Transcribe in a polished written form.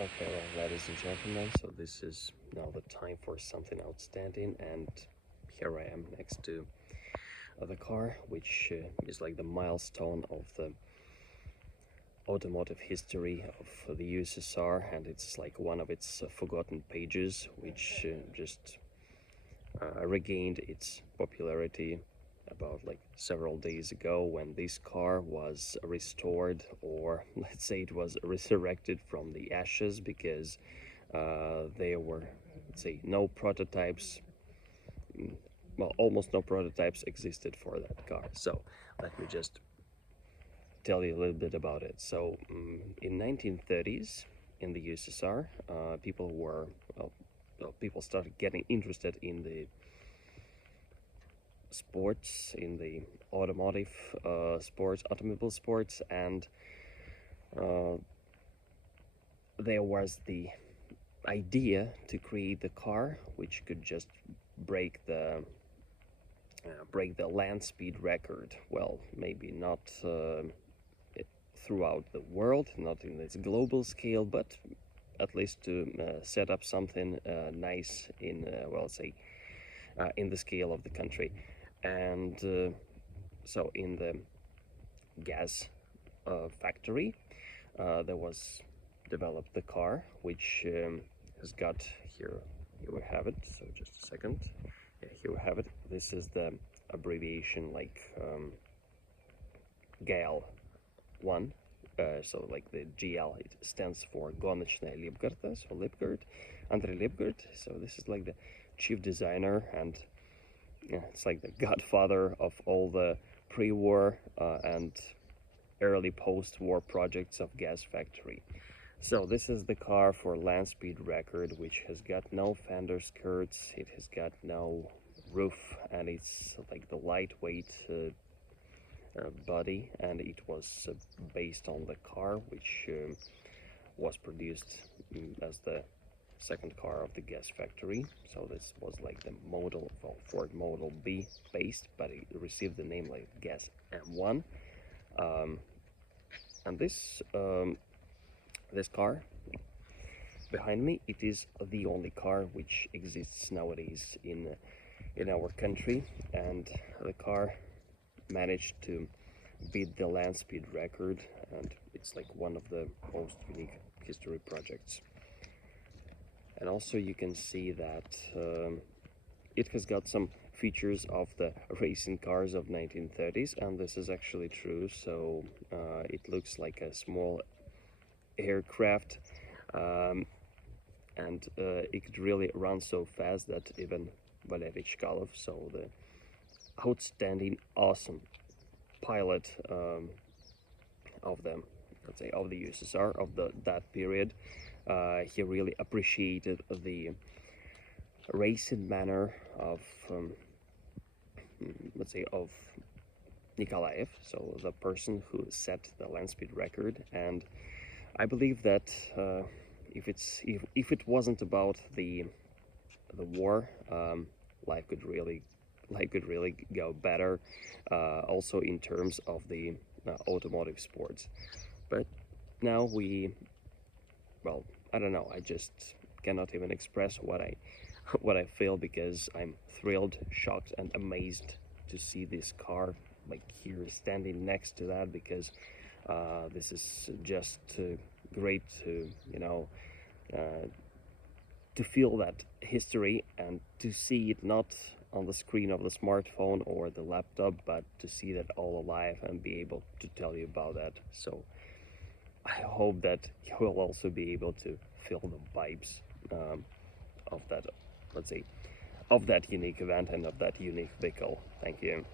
Okay, well, ladies and gentlemen, so this is now the time for something outstanding, and here I am next to the car, which is like the milestone of the automotive history of the USSR, and it's like one of its forgotten pages, which just regained its popularity about like several days ago when this car was restored, or let's say it was resurrected from the ashes, because there were, let's say, no prototypes, well, almost no prototypes existed for that car. So let me just tell you a little bit about it. So in 1930s in the USSR, people were, people started getting interested in the sports, in the automotive sports, automobile sports, and there was the idea to create the car which could just break the land speed record. Well, maybe not throughout the world, not in its global scale, but at least to set up something nice in, well, say, in the scale of the country. And so in the GAZ factory, there was developed the car, which has got here we have it. So just a second. Yeah, here we have it. This is the abbreviation, like GAL-1. So like the GL, it stands for Gonочная Липгарда, so Lipgard, Andrei Lipgard. So this is like the chief designer, and it's like the godfather of all the pre-war and early post-war projects of GAZ factory. So this is the car for land speed record, which has got no fender skirts, it has got no roof, and it's like the lightweight body, and it was based on the car which was produced as the second car of the GAZ factory. So this was like the model, well, Ford Model B based, but it received the name like GAZ M-1. And this this car behind me, it is the only car which exists nowadays in our country, and the car managed to beat the land speed record, and it's like one of the most unique history projects. And also you can see that it has got some features of the racing cars of 1930s, and this is actually true. So it looks like a small aircraft, and it could really run so fast that even Evgeniy Agitov, so the outstanding, awesome pilot of the, let's say, of the USSR of that period, he really appreciated the racing manner of, let's say, of Nikolaev, so the person who set the land speed record. And I believe that if it wasn't about the war, life could really go better, also in terms of the automotive sports. But now well, I don't know, I just cannot even express what I feel, because I'm thrilled, shocked, and amazed to see this car like here standing next to that, because this is just great to, to feel that history and to see it not on the screen of the smartphone or the laptop, but to see that all alive and be able to tell you about that. So I hope that you will also be able to feel the vibes of that, let's say, of that unique event and of that unique vehicle. Thank you.